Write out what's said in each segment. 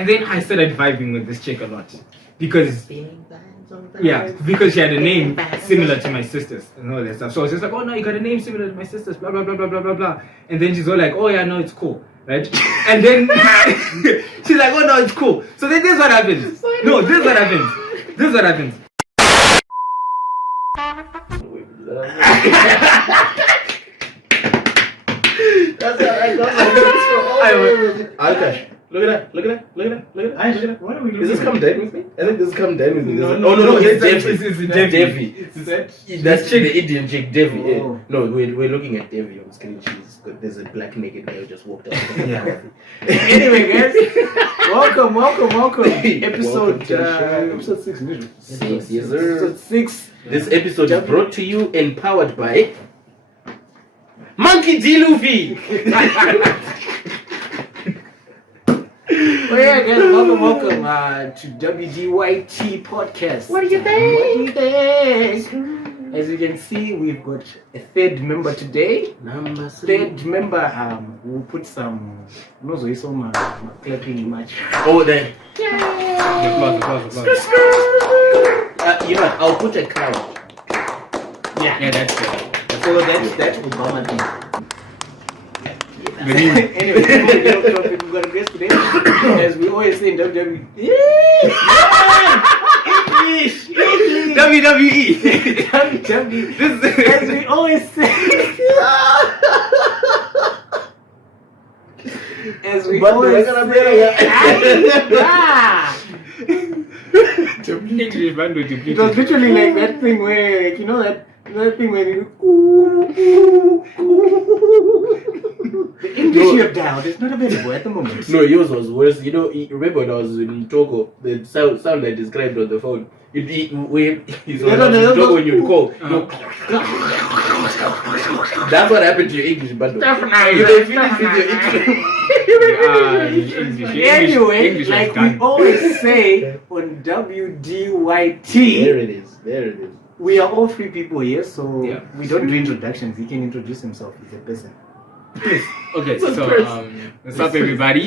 And then I started vibing with this chick a lot because because she had a name similar to my sister's and all that stuff. So I was just like, oh no, you got a name similar to my sister's, blah blah blah blah blah blah blah. And then she's all like, oh yeah, no, it's cool, right? And then she's like, oh no, it's cool. So then this is what happens. No, this is what happens. This is what happens. That's Alkash. Look at that. What are we doing? Is this come down with me? I think this is come down with me. No, it's Devi. That's the Indian chick, Devi. Oh. Yeah. No, we're looking at Devi on screen. There's a black naked guy who just walked out. Yeah. Anyway, guys, welcome. Episode 6, Yes, sir. Episode 6. This episode is brought to you and powered by Monkey D. Luffy. Oh yeah, guys, welcome to WDYT podcast. What do you think? As you can see, we've got a third member today. Third member, we'll put some clapping match. Oh, then. Applause. You know what? I'll put a crown. Yeah, that's good. So that's Obama thing. Anyway, We've got a guest today. As we always say in WWE. English. WWE. As we always say. As we always say. It was literally like that thing where, you know that thing where you the English you have dialed is not available at the moment. No, yours was worse. You know, remember when I was in Togo, the sound I described on the phone. Togo when you'd call. That's what happened to your English, but Definitely. you finished with your English. Anyway, like we always say on WDYT, There it is. we are all three people here, so Yeah. we don't do introductions. He can introduce himself as a person. Okay, so what's up, everybody?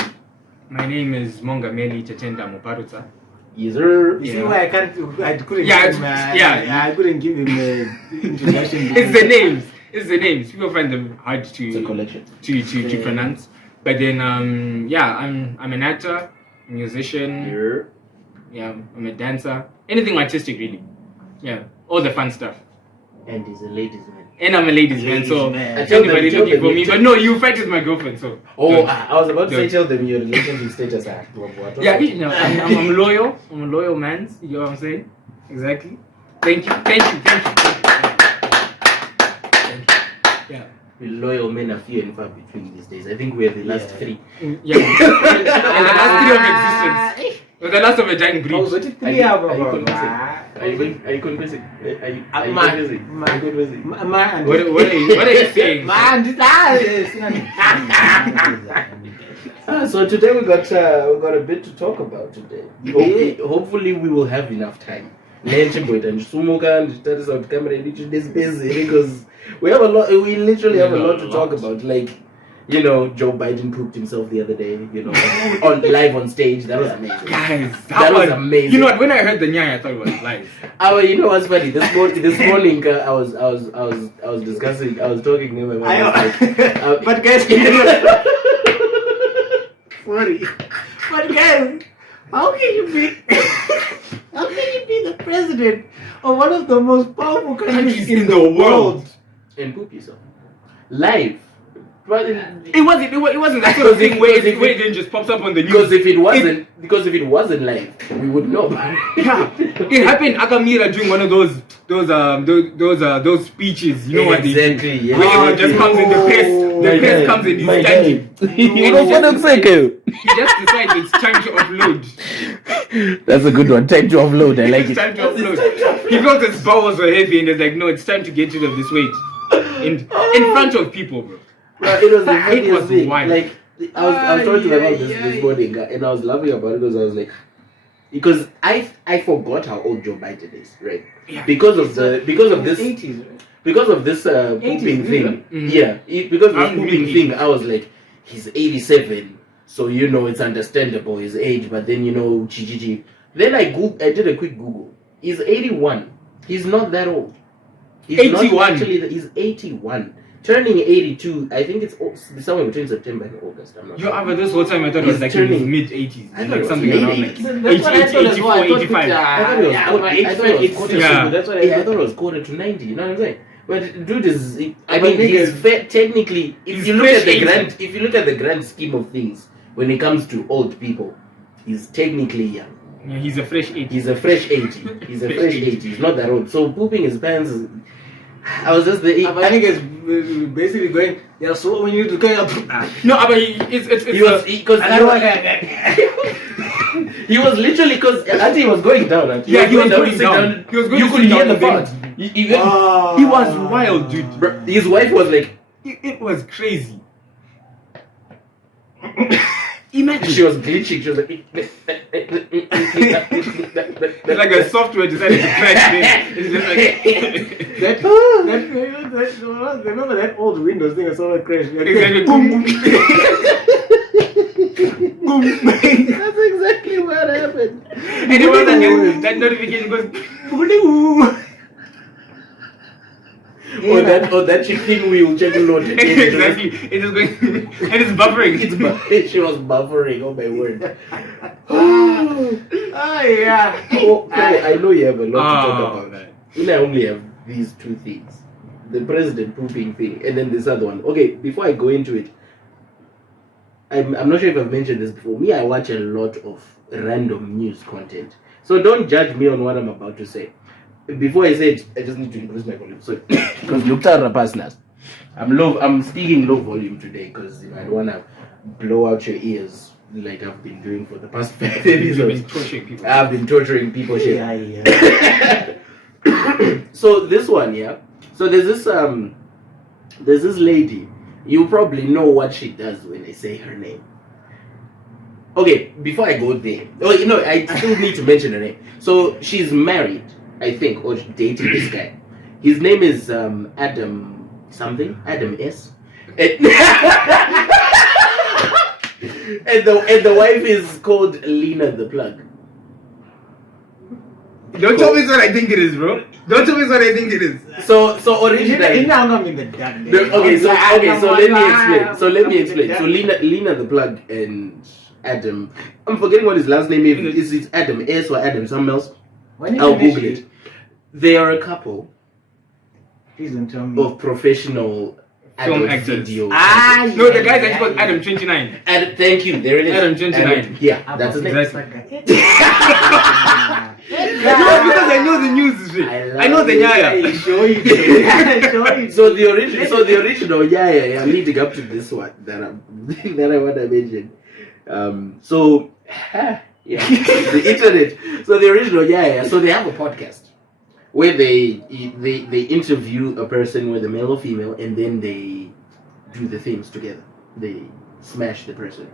My name is Mongameli Chetenda Muparuta. Yes, sir. You see Yeah. why I couldn't Yeah, give him, I couldn't give him an introduction. It's the names. People find them hard It's a to collection. pronounce. But then I'm an actor, musician. Here. Yeah, I'm a dancer. Anything artistic, really. Yeah, all the fun stuff. And he's a ladies man. And I'm a ladies man, so man. if anybody Tell looking them for you me, but no, you fight with my girlfriend, so. Oh, don't. I was about to say, Don't. tell them your relationship status. Yeah, you know, I'm loyal. I'm a loyal man. You know what I'm saying? Exactly. Thank you. Yeah. Loyal men are few and far between these days. I think we're the last three. Yeah. And the last three of existence. Or the last of a giant breed. Are you confessing? Are you confessing? What are you saying? So today we got a bit to talk about today. Hopefully we will have enough time. Because we literally have a lot to talk about. Like, you know, Joe Biden pooped himself the other day, you know, live on stage. That was amazing. Guys, That was amazing. You know what? When I heard the nyaya, I thought it was live. You know what's funny? This morning, I was discussing. I was talking to my mom. But guys, sorry. But guys, how can you be the president of one of the most powerful countries in the world And poop yourself live? But It wasn't that sort of thing where it then just pops up on the news. because if it wasn't live, we would know. Yeah, it happened. Akamira doing one of those speeches. You know what they do? Exactly. Yeah. When it just comes in the press comes in, he's standing. He just decides it's time to upload. That's a good one. Time to upload. I like It's it. time to upload. He felt his bowels were heavy and he's like, no, it's time to get rid of this weight in front of people, bro. It was the It funniest was thing. wild. Like I was talking to my mom this morning, and I was laughing about it because I was like, because I forgot how old Joe Biden is, right? Yeah. Because of this 80s, right? because of this pooping thing. Mm-hmm. Yeah, because of this I'm pooping really thing, I was like, he's 87. So it's understandable his age, but then Chichichi. Then I did a quick Google. He's 81. He's not that old. He's 81. He's 81. Turning 82, I think it's somewhere between September and August. I'm not Yo, sure. but this whole time I thought it was like in his mid 80s. I thought Like it was something late around like 80s. That's what I thought as well. I 84, thought 85. I thought it was quarter Yeah. That's what I thought it was quarter to 90. You know what I'm saying? But dude is, I But mean, he's niggas- technically, if he's you look at fresh if you look at the grand scheme of things, when it comes to old people, he's technically young. Yeah, he's a fresh 80. He's a fresh 80. He's a fresh 80. He's not that old. So pooping his pants. I was just the. I think it's basically going. Yeah, so when you need to go up. No, but it's He was because he was literally because Auntie was going down. Auntie. Yeah, he was to going sit down. He was going You to could sit hear down the and then- fart. He was wild, dude. Bruh, his wife was like, It was crazy. Imagine. she was glitching. She was like, It's like a software decided to crash this. It's just like Remember that old Windows thing I saw it crash? exactly. Boom. That's exactly what happened. And it was like that notification goes. Or that chicken wheel checking load. Exactly. It's just going and it's buffering. She was buffering. Oh my word. Oh yeah. Oh, I know you have a lot to talk Oh, about. man. I only have these two things: the president pooping thing, and then this other one. Okay, before I go into it, I'm not sure if I've mentioned this before. Me, I watch a lot of random news content, so don't judge me on what I'm about to say. Before I say it, I just need to increase my volume. So, because Luktar Rapasnas, I'm speaking low volume today because I don't want to blow out your ears like I've been doing for the past 5 You've been episodes. torturing people. I've been torturing people. Shit. Yeah. So this one, yeah. So there's this lady. You probably know what she does when I say her name. Okay, before I go there, I still need to mention her name. So she's married, I think, or dating this guy. His name is Adam something, Adam S. And the wife is called Lena the Plug. Don't tell me it's what I think it is, bro. Don't tell me it's what I think it is. So originally. Okay, so let me explain. So Lena the Plug and Adam, I'm forgetting what his last name is. Is it Adam S or Adam something else? I'll Google it. They are a couple Please don't tell me. of professional Film adult actors. video. No, the guy that's called Adam 29. Adam, thank you. There it is. Adam 29. Yeah, that's his name. Exactly. No, because I know the news. I know the Nyaya. Show it. So the original, yeah, leading up to this one that I want to mention. The internet. So the original, so they have a podcast where they interview a person, whether male or female, and then they do the things together. They smash the person.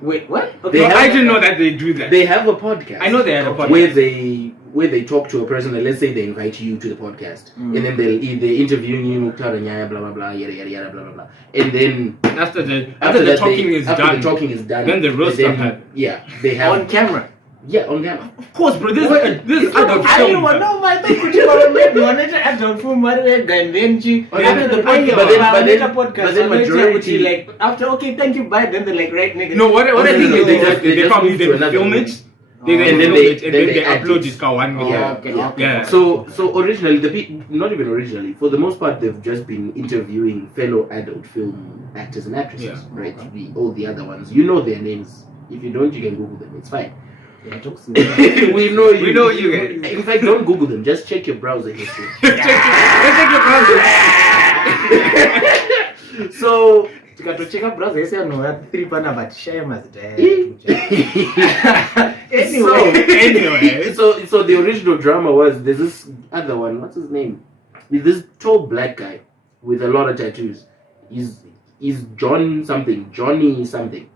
Wait, what? They have- I didn't know that they do that. They have a podcast. I know they have a podcast. where they talk to a person, and let's say they invite you to the podcast, and then they interview you, blah blah blah, yada yada yada, blah blah blah, and then After the that talking is done, then the roast and happen. yeah, they have On camera. on camera. Of course, bro. This is adult I film. don't know, I thought you were maybe on it adult film, and then she after the podcast, but then majority like after okay, thank you, bye. Then they're like right nigga. No, what I think is they just probably move to they another film one. it. They then And then film it and then they add upload it. it. One Oh, minute. okay. Yeah. So originally not even originally, for the most part they've just been interviewing fellow adult film actors and actresses, Yeah. right? All the other ones, you know their names. If you don't, you can Google them. It's fine. We know you. We know you guys. In fact, don't Google them. Just check your browser history. Check your browser. So tukatocheka browser yese anouya 3 pana vachishaya mazita Anyway. so the original drama was there's this other one. What's his name? This tall black guy with a lot of tattoos. He's John something, Johnny something.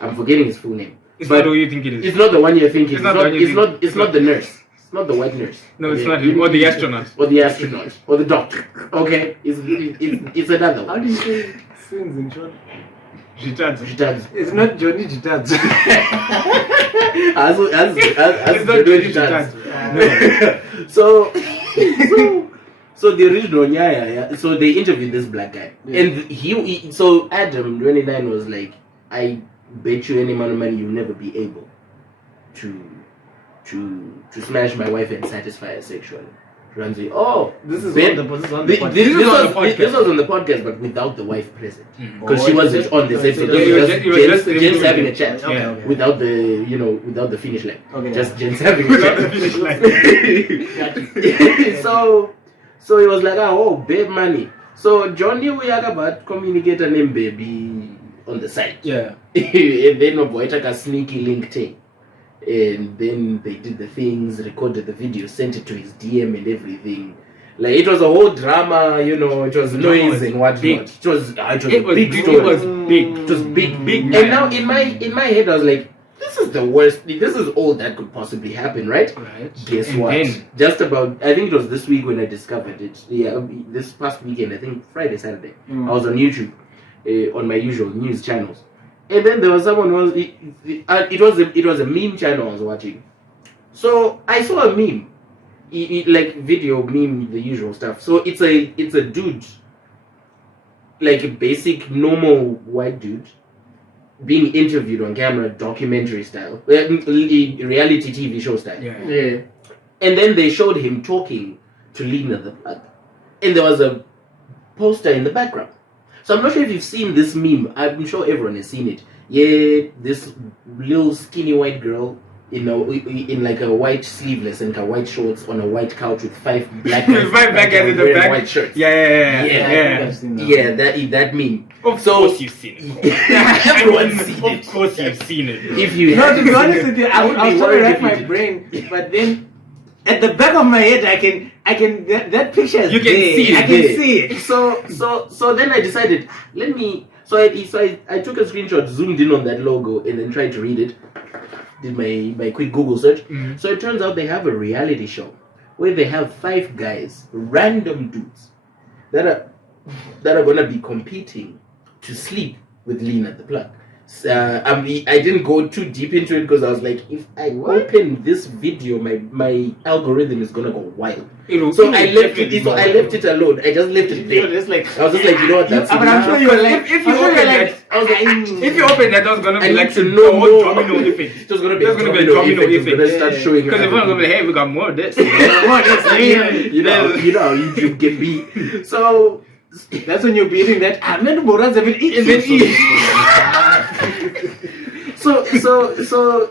I'm forgetting his full name. It's But not who you think it is. It's not the one you're thinking. It's not the one you think. It's not the nurse. It's not the white nurse. No, it's not him. Or the astronaut. Or the astronaut. Or the doctor. Okay, it's another How one. do you say sins in short? Jitads. It's not Johnny Jitads. As It's not Johnny Jitads. Jitads. So the original Nyaya, yeah, so they interviewed this black guy, and so Adam 29 was like, I bet you any amount of money you'll never be able to smash my wife and satisfy her sexually. Ramsey, This is Ben- on the this podcast. was on the podcast, but without the wife present, because Oh, she it wasn't was on this just- episode. it was just Gents having a chat Okay. without the finish line. Okay. Just gents having a Without chat. the finish line. So he was like, babe money. So Johnny Uyagabat communicator name baby on the side. Yeah. And then a sneaky link thing. And then they did the things, recorded the video, sent it to his DM and everything. Like it was a whole drama, it was noise and whatnot. big. It was a It was big big. story. It was big. It was big. Big. And now in my head I was like, this is the worst. This is all that could possibly happen, right? Right. Guess And what? then- Just about, I think it was this week when I discovered it. Yeah, this past weekend, I think Friday, Saturday. I was on YouTube, on my usual news channels, and then there was someone who was. It was a meme channel I was watching, so I saw a meme, like video meme, the usual stuff. So it's a dude, like a basic normal white dude, being interviewed on camera, documentary style, reality TV show style. Yeah. And then they showed him talking to Lena the Plug. And there was a poster in the background. So I'm not sure if you've seen this meme. I'm sure everyone has seen it. Yeah, this little skinny white girl in like a white sleeveless and a white shorts on a white couch with 5 black guys. With 5 black guys in the wearing back. white shirts. Yeah. That meme. Of So- course you've seen it. Everyone's seen it. Of course you've seen it. If you No, to haven't be seen honest it, with you, I I would was be trying to worried rack if you my did. brain, but then at the back of my head, I can that picture is You can there. see it. I can see it. So then I decided, let me. So I took a screenshot, zoomed in on that logo, and then tried to read it. Did my quick Google search. Mhm. So it turns out they have a reality show where they have 5 guys, random dudes, that are gonna be competing to sleep with Lena the Plug. I didn't go too deep into it because I was like, if I open this video, my algorithm is gonna go wild. So I left it. So I left it alone. I just left it there. Just like I was just like, you know what? That's but I'm sure you were like, If you open that, I was like, if you open that, that's gonna I be like need to the know whole more. domino effect. It was gonna be There's a gonna be a domino domino effect. It's gonna effect. start showing. Because everyone's gonna be like, hey, we got more of this. you know how YouTube can be. So that's when you're beating that. I'm not Boraz even eat. And then so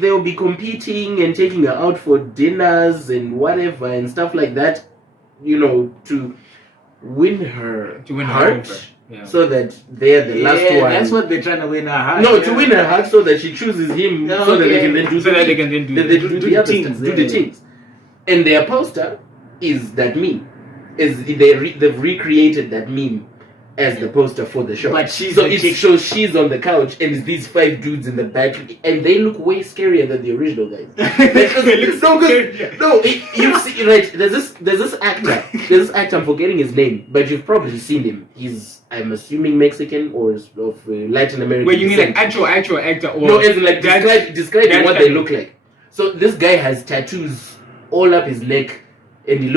they'll be competing and taking her out for dinners and whatever and stuff like that, to win her heart, Yeah. so that they're the last one. That's what they're trying to win her heart. No, to win her heart, so that she chooses him, so that they can then do So that they can then do the the other things, stuff, do the yeah. things. And their poster is that meme. They've recreated that meme as the poster for the show. But she's so the it chick. shows she's on the couch and it's these 5 dudes in the back, and they look way scarier than the original guys. You see, right? There's this actor. I'm forgetting his name, but you've probably seen him. He's, I'm assuming, Mexican or is of Latin American. Wait, you mean like descent. actual actor or No, as in like describing that what kind they of- look like. So this guy has tattoos all up his neck, and you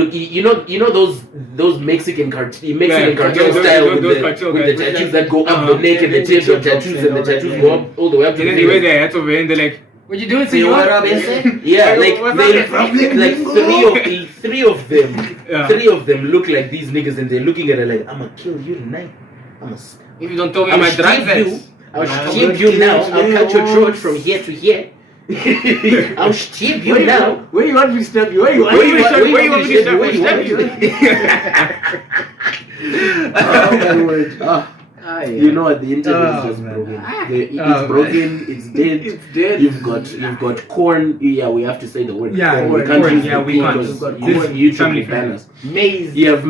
know those Mexican cartoon those style with those the cartoon with the guys. tattoos that go up the neck and the tips of tattoos, and the tattoos go up all the way up to And the then they wear fingers. their hats over and they're like, what you doing, Say senor? what up, ese? Yeah, What's like up, they problem, like bingo? three of them. Yeah. 3 of them look like these niggas, and they're looking at her like, I'ma kill you tonight. If you don't tell me I'ma my drag stab you. sense. I'll I'm stab gonna you kill now. you I'll cut your today, throat once. from here to here. I'll stab you now. Where you want me to stab you? Where you want Where me you to want- stab you? where you want me to stab Where you want me to Oh my word. Ah, yeah. You know what, the internet Oh, is just man. broken. Ah. It's Oh, broken, it's dead. It's dead. You've got corn. Yeah, we have to say the word. Yeah, corn. corn, We can't corn, use yeah, the we P can't. because We've got this corn. YouTube Family will ban friendly. us. Maize. You have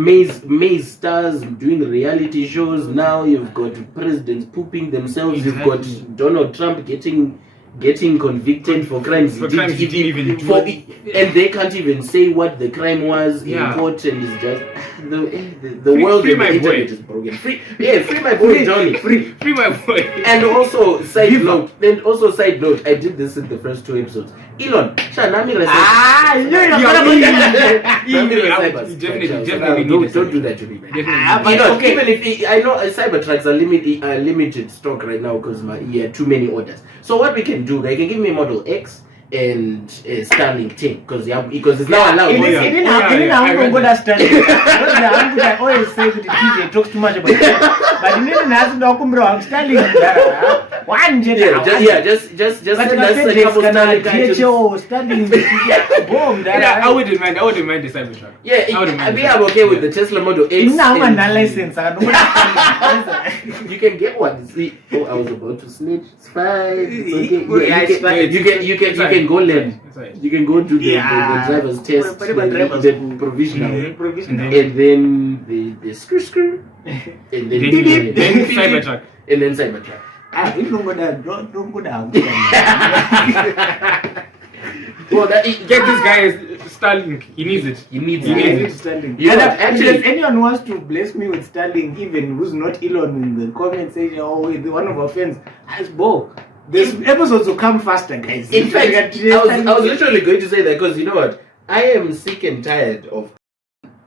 maize stars doing reality shows now. You've got presidents pooping themselves. You've got Donald Trump getting getting convicted for crimes For crimes he didn't even do. and they can't even say what the crime was in court, and it's just the world free of my the boy. internet is broken. Free my boy Johnny. Free my boy. And also side note, I did this in the first 2 episodes. Elon, Definitely don't do that to me, man. Definitely. Elon, even if I know Cybertrucks are limited stock right now because he had too many orders. So what we can do, they can give me Model X and Starlink 10 because it's now allowed. I always say that the DJ talks too much about that. But you didn't ask the I'm Starlink. One just send us a couple Starlink items. I wouldn't mind the Cybertruck. I'm okay with the Tesla Model X. License. You can get one. See, I was about to snitch. It's fine. It's okay. You can go left. You can go to the driver's test, the provisional, and then the screw, and then Cybertruck. And then Cybertruck. Don't go down. Well, get this guy Starlink. He needs it. He needs Starlink. Actually, if anyone wants to bless me with Starlink, even who's not Elon, in the comment section or with one of our friends, ask Bo. These episodes will come faster, guys. In fact, I was literally going to say that because you know what? I am sick and tired of.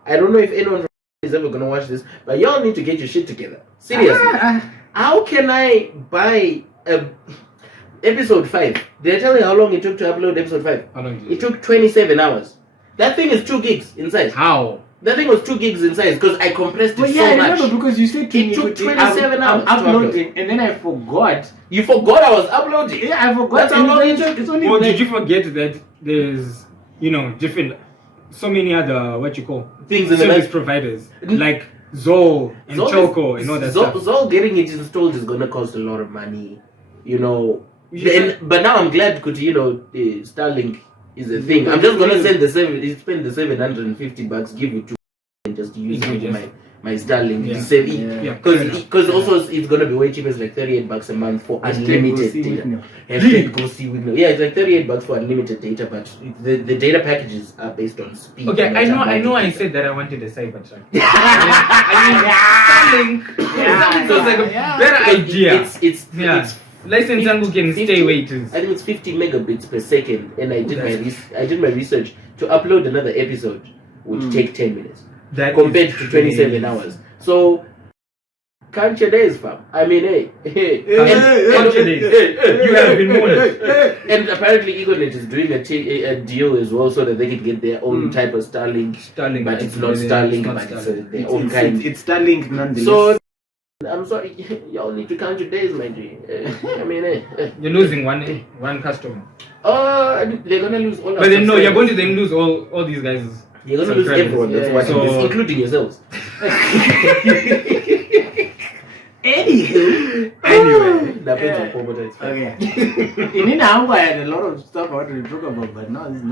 I don't know if anyone is ever going to watch this, but y'all need to get your shit together. Seriously. How can I buy episode 5? Did I tell you how long it took to upload episode 5? How long did it took 27 hours. That thing is 2 gigs in size. How? That thing was 2 gigs in size because I compressed it so much. I remember because you said to me it took 27 hours. I'm uploading, and then I forgot. You forgot I was uploading? Yeah, I forgot. That's how long it took. Well, did you forget that there's, different, so many other, things in service providers, like Zoll and Choco and all that stuff. Zoll getting it installed is going to cost a lot of money, But now I'm glad because, Starlink is a thing. I'm just going to spend the $750, give you $2 and just use my Starlink. Because also it's going to be way cheaper. It's like $38 a month for unlimited data. Go see Wigno. Yeah, it's like $38 for unlimited data, but the data packages are based on speed. Okay, I know I said that I wanted a Cybertruck. Starlink was like a better idea. It's license yangu can stay wait. I think it's 50 megabits per second, and I did my research. To upload another episode would take 10 minutes. That compared to 27 hours. So count your days, fam. I mean, hey. Count your days. You have been warned. And apparently Econet is doing a deal as well so that they can get their own type of Starlink. But it's not Starlink, but it's their own kind. It's Starlink nonetheless. So I'm sorry, y'all need to count your days, my G. I mean, you're losing one customer. They're gonna lose all. But then no, you're going to then lose all these guys. You're gonna lose everyone. That's what it is, including yourselves. Anyway, that it's fine. Okay. In India, I had a lot of stuff I wanted to talk about, but now this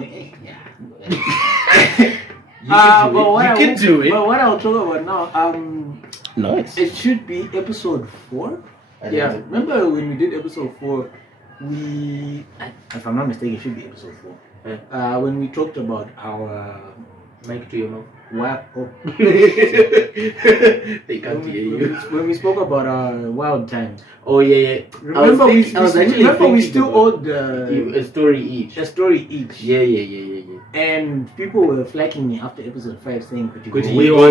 You can do it. But what I'll talk about now, nice. It should be episode 4. Remember when we did episode 4? If I'm not mistaken, it should be episode 4. When we talked about our mic to your mouth. They can't hear you. When we spoke about our wild times. Oh yeah. Remember we still owed a story each. Yeah. And people were flagging me after episode 5 saying, "Could you go?"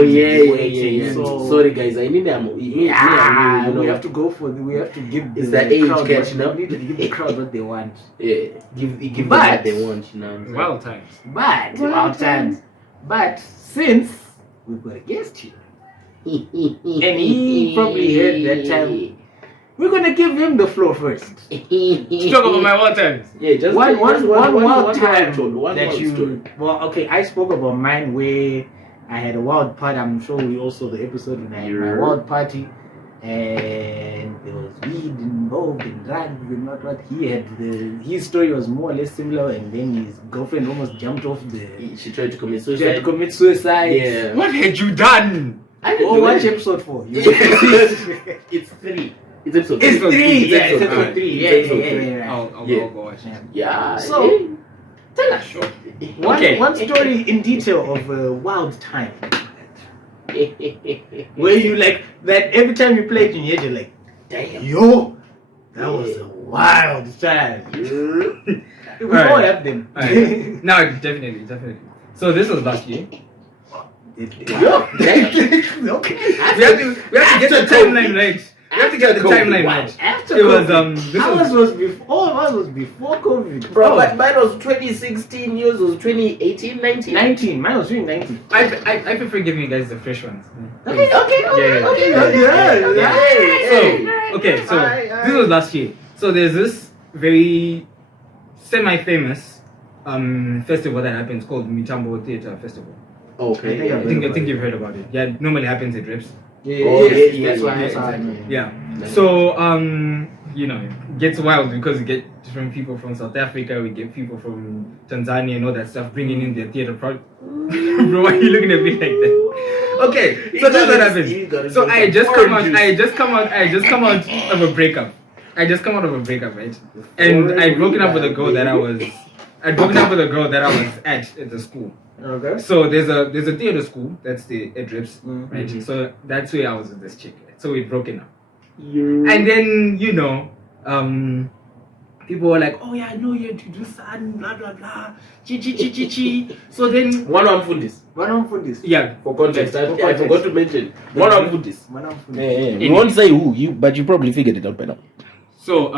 Yeah. So, sorry guys, I need them. We have to go for we have to give. Is that age catching up? We need to give the crowd what they want. Yeah, give them what they want. Wild times. Wild times. But since we've got a guest here, and he probably heard that time, we're gonna give him the floor first. Talk about my wild times. Yeah, just one wild time story. Well, okay, I spoke about mine where I had a wild party. I'm sure we all saw the episode when I had my wild party, and there was weed involved and drugs and not what. His story was more or less similar, and then his girlfriend almost jumped off She tried to commit suicide. Yeah. What had you done? Watch episode 4. It's 3. It's episode It's 3. three. Yeah, it's episode episode 3. Yeah, It's episode yeah, three. yeah, yeah. I'll Yeah. go watch it. Yeah. So, tell us. Sure. One, Okay. one story in detail of a wild time where you like that every time you play it in your head, you're like, damn. yo, that was a wild time. We all Alright. have them. Alright. No, definitely. So this was last year. Yo, damn. Okay. We have to get the timeline right. We have to get the timeline right. After It was COVID. this Ours was was before. Ours was before COVID. Bro, mine was 2016, yours was 2018, 19. 19. Mine was really 19. I prefer giving you guys the fresh ones. Okay. So this was last year. So there's this very semi-famous festival that happens called Mitambo Theatre Festival. Okay. I think you've heard about it. Yeah, it normally happens at Rips. That's why I know. Yeah. So it gets wild because we get different people from South Africa, we get people from Tanzania and all that stuff bringing in their theatre project. Bro, why are you looking at me like that? Okay, so that's what happens. So I just come out of a breakup. Right? And I'd broken up with a girl that I was at the school. Okay. So there's a theatre school that's at Rips, Mhm. right? So that's where I was with this chick. So we'd broken up. And then, people were like, oh yeah, I know you to do son, blah blah blah. Chi. So then One on Fundis. One on for this. yeah. For context, For I context. forgot to mention. One on Fundis. One on for this. We won't say who, but you probably figured it out by now. So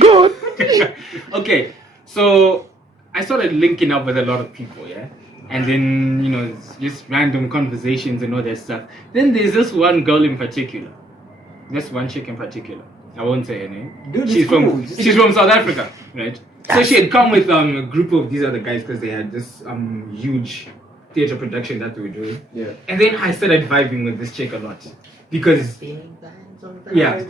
Good. okay. So I started linking up with a lot of people, yeah? And then, it's just random conversations and all that stuff. Then there's this one girl in particular. This one chick in particular. I won't say her name. Dude, She's it's cool. she's from South Africa, right? So she had come with a group of these other guys because they had this huge theatre production that they were doing. Yeah. And then I started vibing with this chick a lot. Because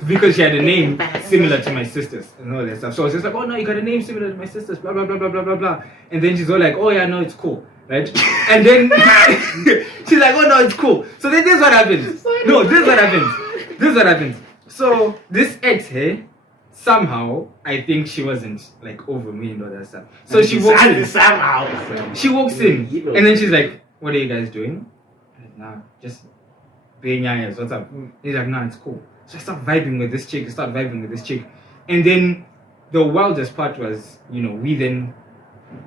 because she had a name similar to my sister's and all that stuff. So I was just like, oh no, you got a name similar to my sister's, blah blah blah blah blah blah blah. And then she's all like, oh yeah, no, it's cool, right? And then she's like, oh no, it's cool. So then this is what happens. No, this is what happens. So this ex here, somehow I think she wasn't like over me and all that stuff. So she walks in. Somehow. She walks in and then she's like, what are you guys doing? I'm like, nah, just being young. What's up? He's like, nah, it's cool. So I start vibing with this chick. And then the wildest part was, we then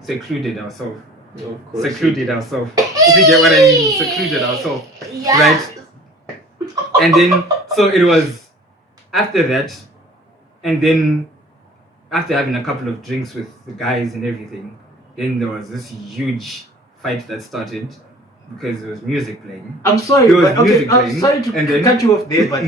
secluded ourselves. Of course. If you get what I mean, secluded ourselves. Right? And then, so it was after that, and then after having a couple of drinks with the guys and everything, then there was this huge fight that started because there was music playing. I'm sorry, There was but okay, music I'm playing, sorry to and then- cut you off there, but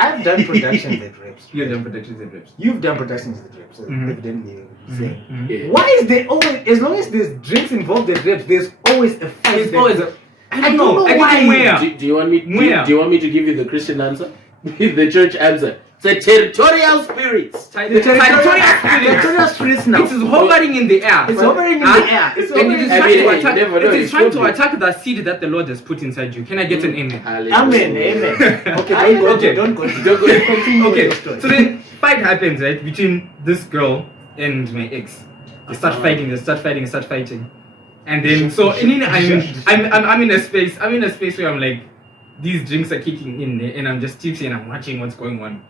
I've done productions at Reps. You had done productions and rips. You've done productions at Reps, so Mhm. evidently you're saying. Mhm. Yeah. Why is there always, as long as there's drinks involved at Reps, there's always a fight? It's that- always a. I don't don't know know. I why. don't know where. Do you want me? Where? Do you want me to give you the Christian answer? The church answer. It's a territorial spirits. The territorial spirits now. It is hovering in the air. It's hovering in the air. It's And hovering it is in trying the to air. attack. never know, It is it's trying to probably- attack the seed that the Lord has put inside you. Can I get an amen? Amen, amen. Okay, Okay. don't go. Continue Okay. your story. So then fight happens, right, between this girl and my ex. They start fighting. And then I'm in a space where I'm like, these drinks are kicking in and I'm just tipsy and I'm watching what's going on.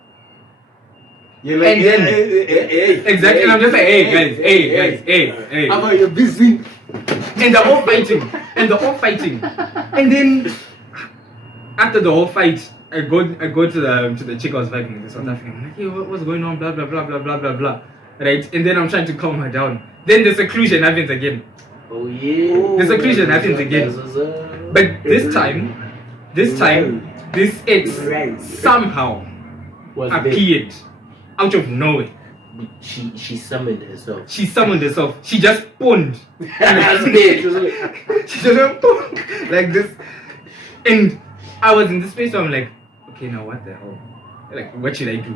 You're like, And then- Exactly. And I'm just like, hey. How about you're busy? And they're all fighting. And then after the whole fight, I go to the chick I was vibing with, the South African. I'm like, hey, what's going on? Blah blah blah blah blah blah blah. Right? And then I'm trying to calm her down. Then the seclusion happens again. Oh yeah. The seclusion happens again. But this time, this ex somehow was appeared out of nowhere. She summoned herself. She summoned herself. She just spawned. She was like, She just went like this. And I was in this space where I'm like, okay, now what the hell? Like, what should I do?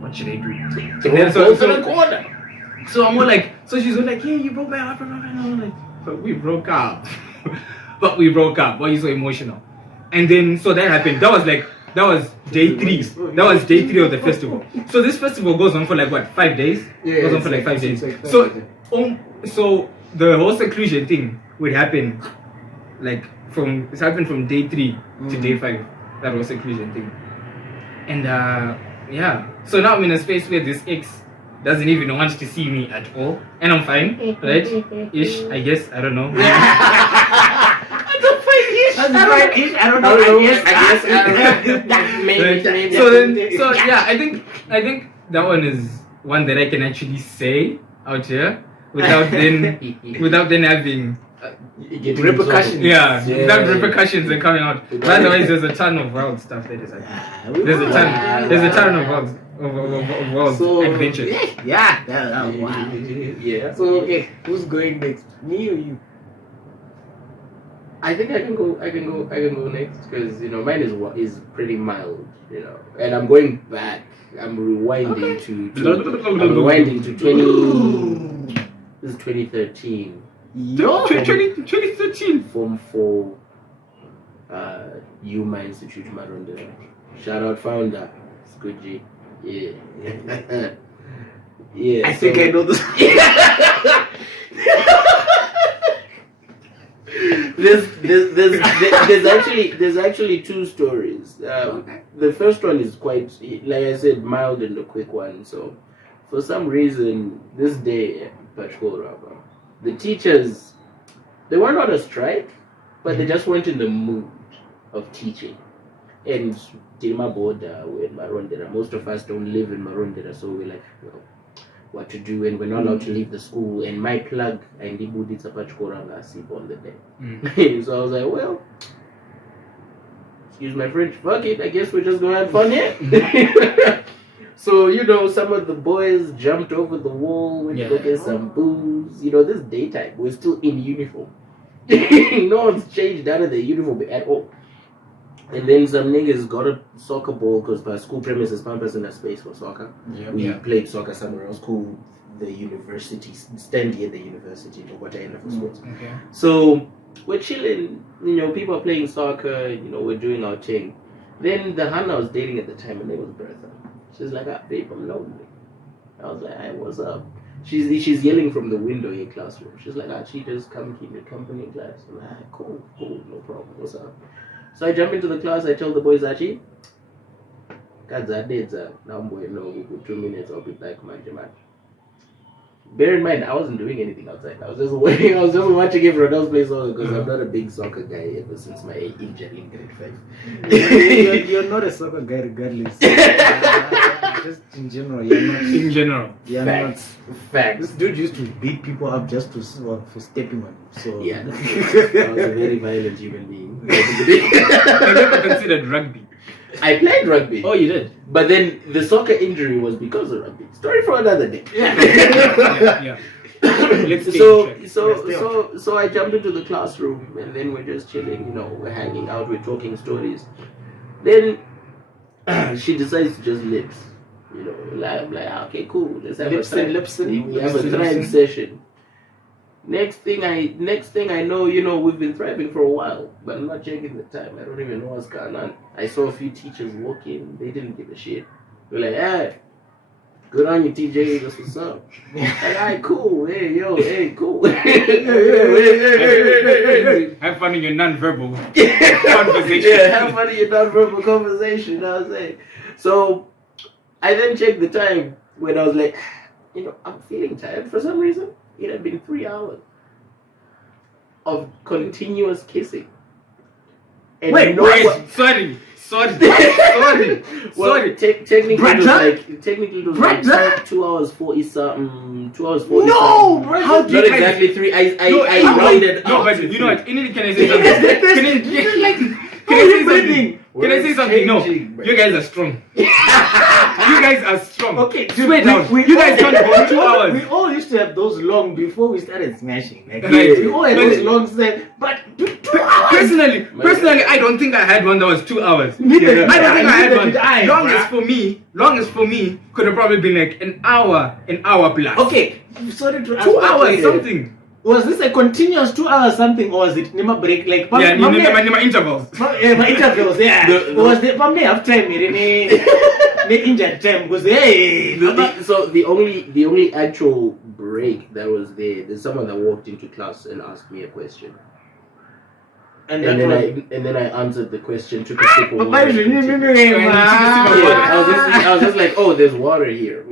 What should I do? And then go to the corner. so I'm all like, so she's all like, hey, you broke my heart. And I'm like, but we broke up. Why are you so emotional? And then so that happened. That was day 3. That was day 3 of the festival. So this festival goes on for like what, 5 days? Yeah, goes on for like 5 days. So the whole seclusion thing would happen it happened from day 3 to day 5. That whole seclusion thing. And yeah. So now I'm in a space where this ex doesn't even want to see me at all. And I'm fine, right? Ish, I guess. I don't know. I don't know. Maybe. So yeah, I think that one is one that I can actually say out here without then having repercussions. Yeah, without repercussions and coming out. But otherwise, there's a ton of wild stuff that is happening. There's a ton of wild adventures. Yeah. Wow. Yeah. So okay, who's going next? Me or you? I think I can go next because mine is pretty mild, and I'm going back. I'm rewinding to 20. This is 2013. 2013. Form 4. Yuma Institute Marondera. Shout out founder. It's good G. Yeah. Yeah. I think I know this. There's actually 2 stories. The first one is quite, like I said, mild and a quick one. So, for some reason, this day, the teachers, they weren't on a strike, but they just weren't in the mood of teaching. And Tilma Boda, we're in Marondera. Most of us don't live in Marondera, so we're like, what to do, and we're not allowed to leave the school. And my plug, and the Buditsa Pachkoranga asleep on the day. So I was like, well, excuse my French, fuck it, I guess we're just gonna have fun here. So, some of the boys jumped over the wall, went to go get some booze. This daytime, we're still in uniform. No one's changed out of their uniform at all. And then some niggas got a soccer ball because by school premises, Pampas in a space for soccer. We played soccer somewhere else called the university, standing at the university, whatever for sports. Okay. So we're chilling, people are playing soccer, we're doing our thing. Then the Hannah I was dating at the time, her name was Bertha. She's like, babe, I'm lonely. I was like, hey, what's up? She's yelling from the window in classroom. She's like, she just come keep me company in class. I'm like, cool, no problem, what's up? So I jump into the class, I tell the boys, now boy, no, 2 minutes, I'll be back, man. Bear in mind, I wasn't doing anything outside. I was just waiting, I was just watching everyone else play soccer because I'm not a big soccer guy ever since my injury in grade 5. You're not a soccer guy regardless. Just in general, you're not. In general. Facts. This dude used to beat people up just for stepping on him. So yeah. I was a very violent human being. I never considered rugby. I played rugby. Oh, you did? But then the soccer injury was because of rugby. Story for another day. Yeah. So I jumped into the classroom and then we're just chilling, we're hanging out, we're talking stories. Then she decides to just lips. I'm like, okay, cool. Let's have Lipson. We have a thrive session. Next thing I know, we've been thriving for a while, but I'm not checking the time. I don't even know what's going on. I saw a few teachers walk in. They didn't give a shit. They're like, hey, good on you, TJ. That's what's up. Like, alright, cool. Hey, yo, hey, cool. Have fun in your non-verbal conversation. Yeah, have fun in your non-verbal conversation. I was saying. So I then checked the time when I was like, I'm feeling tired for some reason. It had been 3 hours of continuous kissing. And wait, sorry. Well, technically it was like 2 hours 40 something. 2 hours 40 no, something. Bro, Not exactly 3. I rounded up. No, but you know what? Can I say something? Can I say something? No, you guys are strong. You guys are strong. Okay, swear down. You guys can't go 2 hours. We all used to have those long before we started smashing. Like, Right. we all had those long set, but 2 hours. Personally, I don't think I had one that was 2 hours. Neither I don't think I had neither one. did I, Longest for me could have probably been like an hour plus. Okay, sorry to ask. 2 hours something. Was this a continuous 2 hours something, or was it Nima break? Like, Yeah, Nima intervals. My intervals, yeah. Was the Pamne half time, the injured time was So the only actual break that was there's someone that walked into class and asked me a question. And then I answered the question, took a sip of water. I was just like, oh, there's water here.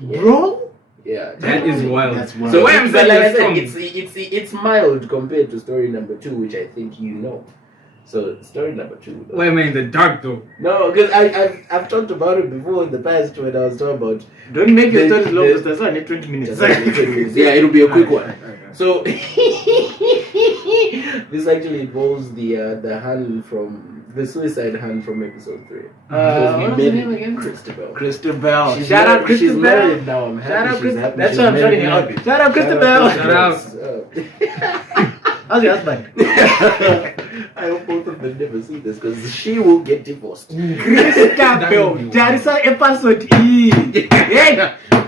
Yeah. Bro? Yeah. That is wild. That's wild. So why I'm but saying like I it's said, it's mild compared to story number 2, which I think you know. So story number 2. Why am I in the dark though? No, because I've talked about it before in the past when I was talking about. Don't make your stories long, because that's only 20 minutes. Yeah, it'll be a quick one. Okay. So this actually involves the hand from the suicide hand from episode 3. Because we what's met her name again? Christabel. Christabel. She's Shout out married- She's Christabel. married now. I'm happy Shout out she's Christabel. happy. That's She's what I'm married shouting now. out. Shout out Christabel. Shout out. How's your husband? I hope both of them never see this because she will get divorced. Christabel. There is an episode E.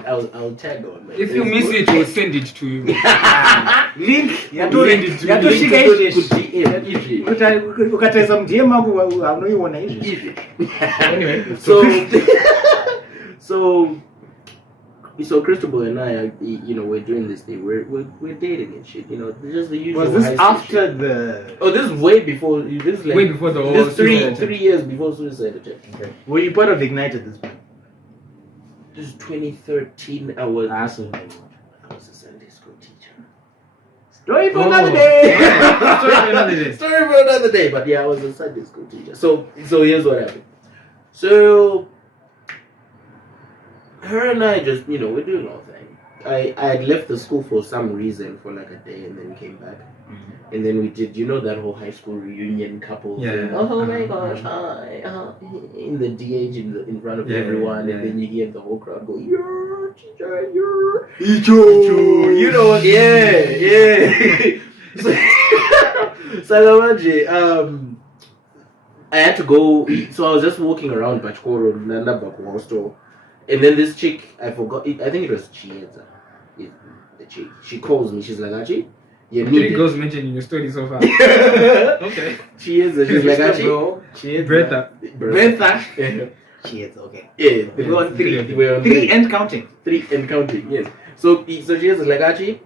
I'll tag on. If you miss it, we'll send it to you. Link. Yatoshika izvi. Ukataisa mdm wangu haunoiona izvi. Anyway, so Christabel and I, we're doing this thing. We're dating and shit. Just the usual. was this high school after shit. the? Oh, this is way before. This is like Way before the whole This suicide attempt. 3 years before suicide attempt. Okay. Were you part of Ignite at this point? This is 2013. I was a Sunday school teacher. Story for Oh. another day. Story for another day. Story for another day. But yeah, I was a Sunday school teacher. So here's what happened. So her and I just, we're doing our thing. I had left the school for some reason for like a day and then came back. Mm-hmm. And then we did, that whole high school reunion couple Yeah. thing. Oh my gosh, hi, in the DH in front of everyone, and then you hear the whole crowd go, "You're teacher, you're Icho." You know, yeah. So imagine, I had to go. So I was just walking around Bachkoro, Nanda store, and then this chick, I forgot. I think it was Chieza. The chick. She calls me. She's like, "Achi, you need 3 it." girls mentioned in your story so far. Okay. Chieza. She's like, "Achi, Bertha. Bertha." Cheers, okay. Yeah, We're on 3. We're on 3 and counting. 3 and counting. Yes. So Chieza is like, "Achi,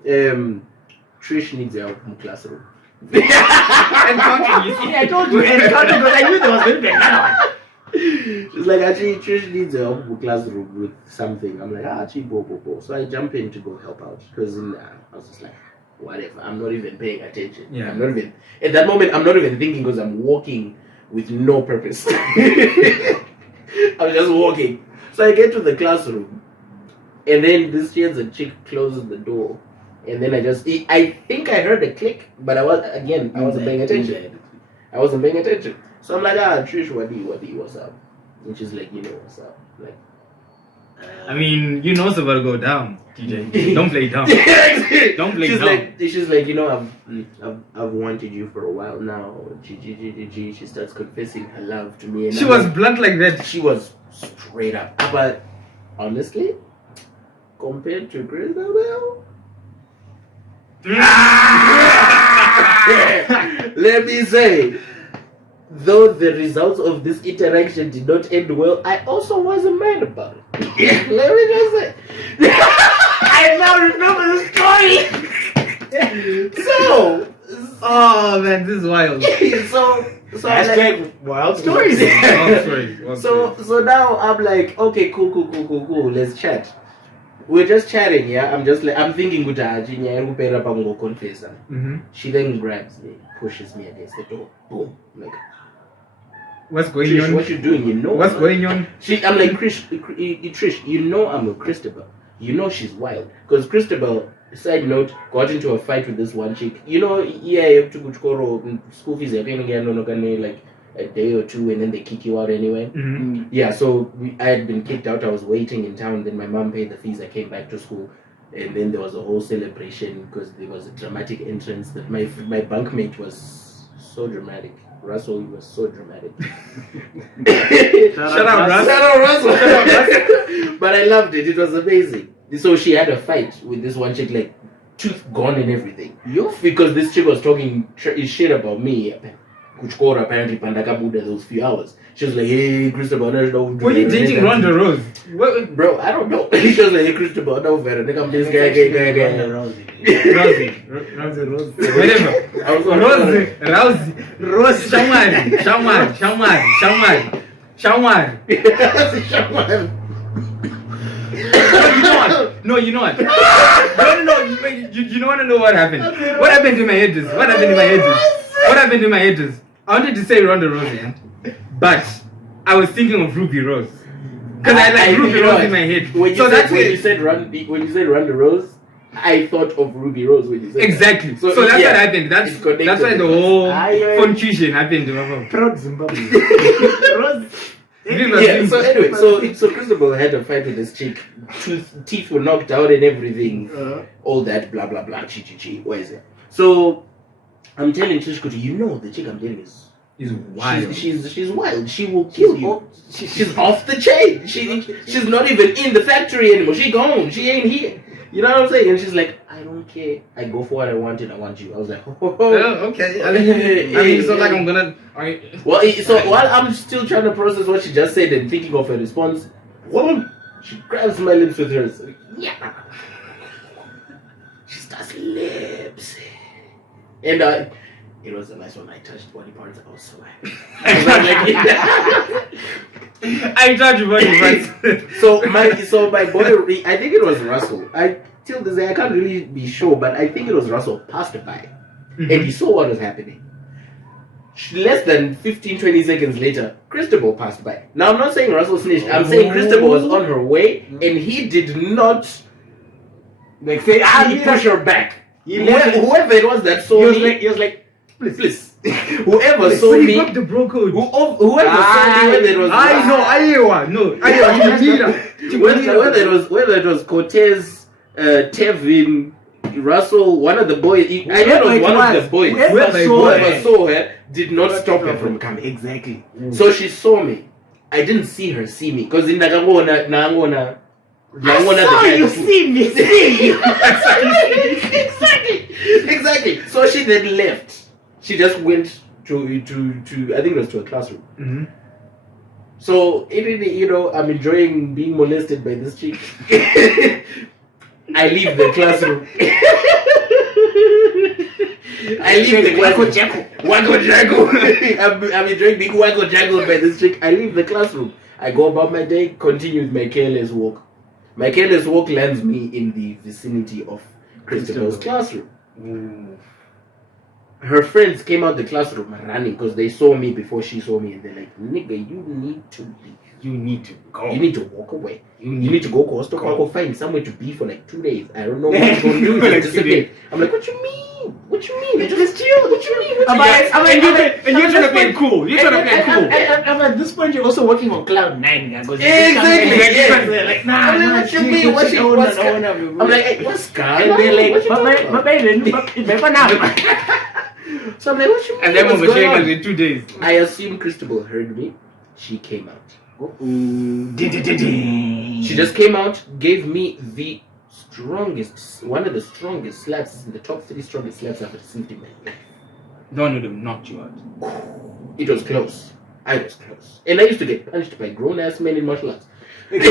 Trish needs help in classroom." And counting, you see. I told you and counting, but I knew there was going to be another one. She's like, "Actually, Trish needs help with classroom with something." I'm like, "Actually, bo." So I jump in to go help out because I was just like, whatever. I'm not even paying attention. Yeah. I'm not even at that moment. I'm not even thinking because I'm walking with no purpose. I'm just walking. So I get to the classroom, and then this a chick closes the door, and then I think I heard a click, but I wasn't paying attention. So I'm like, Trish, what do you, what's up? And she's like, what's up? Like, I mean, you know it's about to go down, DJ. Don't play dumb. Don't play dumb. She's like, I've wanted you for a while now. She starts confessing her love to me. And She was blunt like that. She was straight up. But honestly, compared to Christabel, let me say, though the results of this interaction did not end well, I also wasn't mad about it. Let me just say. I now remember the story. So, Oh man, this is wild. so Hashtag wild stories. So now I'm like, okay, cool. Let's chat. We're just chatting, yeah. I'm thinking good. Confess. She then grabs me, pushes me against the door. Boom. I'm like, What's going Trish, on? what you doing? What's going on? I'm like, Trish, I'm with Christabel. She's wild. Because Christabel, side note, got into a fight with this one chick. You have to go to school fees, like a day or two, and then they kick you out anyway. Mm-hmm. Yeah, so I had been kicked out. I was waiting in town. Then my mom paid the fees. I came back to school. And then there was a whole celebration because there was a dramatic entrance that my bunkmate was so dramatic. Russell was so dramatic. Shut up, Russell. But I loved it. It was amazing. So she had a fight with this one chick, like tooth gone and everything. Because this chick was talking shit about me. Kuchkora apparently pandakabuda those few hours. She was like, hey, Christopher, were you dating Ronda Rose? What? Bro, I don't know. She was like, hey, Christopher, no better. Nigga, I'm this guy. Rosie. Whatever. Rosie. Shamwari. No, you know what? No. You want to know what happened? What happened to my edges? I wanted to say Ronda Rousey, but I was thinking of Ruby Rose. Because I like Ruby Rose in my head. When you said Ronda Rose, I thought of Ruby Rose when you said exactly. So that's what happened. That's why the whole confusion happened. Proud Zimbabwe. Rose. Yeah, so anyway, so Christopher had a fight with this chick. Teeth were knocked out and everything. All that blah blah blah. Chi. Where is it? So I'm telling Chishkuti, you know the chick I'm telling is wild. She's wild. She will kill you. She's off the chain. She's not even in the factory anymore. She gone. She ain't here. You know what I'm saying? And she's like, I don't care. I go for what I want and I want you. I was like, okay. I mean, so like I'm gonna. While I'm still trying to process what she just said and thinking of her response, she grabs my lips with hers. Yeah. She starts lips. And it was a nice one. I touched body parts. I was so happy. I touched body parts. so my boy, I think it was Russell. Till this day I can't really be sure, but I think it was Russell passed by, and he saw what was happening. Less than 15-20 seconds later, Christabel passed by. Now I'm not saying Russell snitched. I'm saying Christabel was on her way, and he did not like say he pushed her back. Whoever it was that saw me, he was like, please. Whoever saw me, got the bro code. Whoever saw me, whether it was whether it was Cortez, Tevin, Russell, one of the boys. I know it was one of the boys. Whoever saw her did not stop her from coming. Exactly. So she saw me. I didn't see her see me because in Nangona. You see me. Exactly. So she then left. She just went to I think it was to a classroom. Mm-hmm. So I'm enjoying being molested by this chick. I leave the classroom. Wacko Jackal. I'm enjoying being Wacko Jackal by this chick. I leave the classroom. I go about my day, continue with my careless walk. My careless walk lands me in the vicinity of Christabel's classroom. Her friends came out the classroom running because they saw me before she saw me, and they're like, nigga, you need to leave. You need to go. You need to walk away. You need to go go find somewhere to be for like 2 days. I don't know what you're going to do. Like disappear. I'm like, what you mean? What you mean? Just chill. What you mean? And you're trying to play cool. You're trying to play cool. And at this point, you're also working on cloud 9. Exactly. Like, nah, what you mean? What's I'm like, hey, what's God? And they're like, my baby, so I'm like, what you mean? And then when we're in 2 days. I assume Christabel heard me. She came out. She just came out, gave me one of the strongest slaps in the top 3 strongest slaps I've received in my life. The one would have knocked you out. It was close. I was close. And I used to get punished by grown ass men in martial arts. That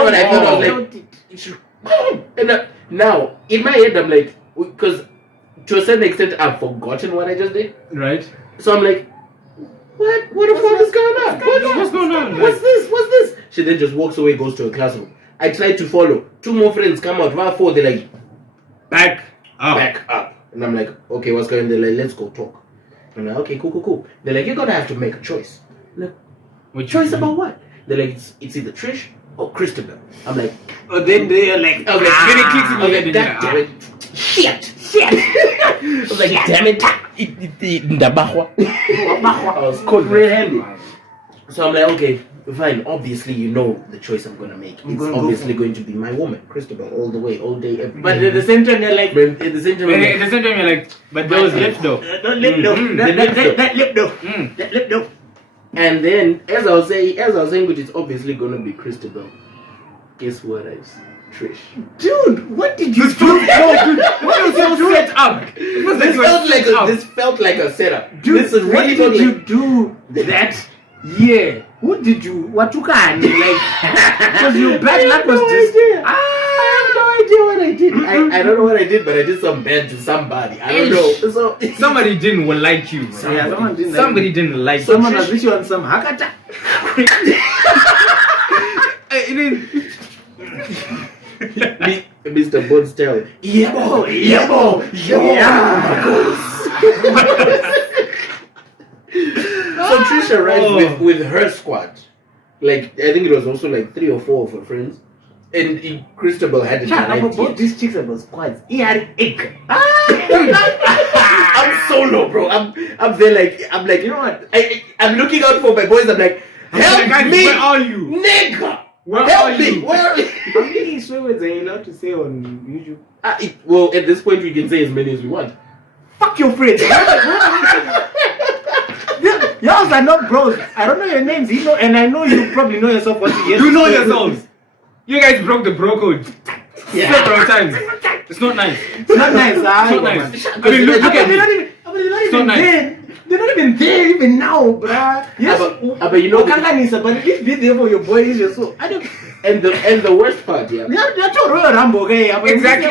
one I thought I was like, and now in my head I'm like, because to a certain extent I've forgotten what I just did. Right. So I'm like, what the fuck is going on? What's going on? What's this? She then just walks away, goes to a classroom. I tried to follow. 2 more friends come out. 4, they're like, back up. And I'm like, okay, what's going on? They're like, let's go talk. I'm like, okay, cool. They're like, you're gonna have to make a choice. I'm like, what choice about what? They're like, it's either Trish or Christabel. I'm like, then they're like, I was like, then it clicks in my head. God damn it. Shit. I was like, damn it. I was cold red-handed. So I'm like, okay, fine. Obviously, you know the choice I'm gonna make. It's obviously going to be my woman, Christabel, all the way, all day, every day. But at the same time, you're like, you're like, but those lips though. That lip though. And then, as I was saying, which is obviously gonna be Christabel. Guess what I see? Trish. Dude, what did you This do? feels so set up. It was This felt like a setup. Dude, This is what really did you do that year? Who did you? What you can? Like, because your bad luck was just. I have no idea what I did. I don't know what I did, but I did some bad to somebody. I don't know. So Somebody didn't like you. Yeah, someone didn't. Somebody didn't like you. Someone was with you on some hakata. Mr. Bones tell. Yebo. So Trish arrived with her squad. Like, I think it was also like 3 or 4 of her friends. And Christabel hadn't arrived Both yet. these chicks are squads. He had egg. I'm solo, bro. I'm there like, you know what? I'm looking out for my boys. I'm like, help guys, me! where are you? Nigga! Where Help are me! you? Where are you? How many swear words are you allowed to say on YouTube? Well, at this point, we can say as many as we want. Fuck your friends. Yours are not bros. I don't know your names, and I know you probably know yourself. You know yourselves. You guys broke the bro code several times. It's not nice. It's not nice. It's not nice. I mean, look at me. They're not nice. there. They're not even there even now, bruh. Yes, but you know, but at least be there for your boys. So I don't. and the worst part, yeah. That's all Royal Rambo, okay? Exactly.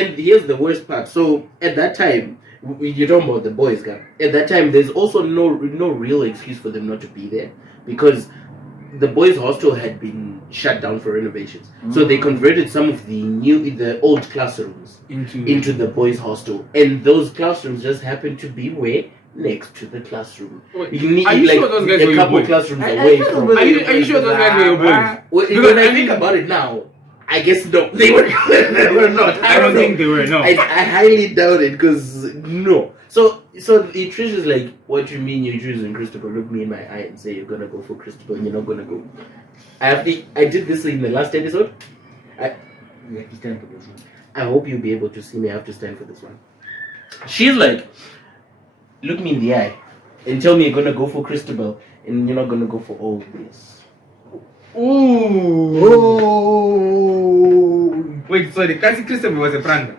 And here's the worst part. So at that time, you're talking about the boys, guy. At that time, there's also no real excuse for them not to be there because the boys' hostel had been shut down for renovations. So they converted some of the old classrooms into the boys' hostel, and those classrooms just happened to be where next to the classroom. Wait, You need are you like sure those guys a were your couple boys? classrooms I away thought from. those Are you sure those guys were your boys? When I think about it now, I guess no, they were not. I don't think they were. No. I highly doubt it because no. So Trish is like, what you mean you're choosing Christopher? Look me in my eye and say you're gonna go for Christopher and you're not gonna go. I did this in the last episode. You have to stand for this one. I hope you'll be able to see me. I have to stand for this one. She's like, look me in the eye and tell me you're gonna go for Christopher and you're not gonna go for all this. Ooh. Wait, sorry. Kasi Christopher was a prank.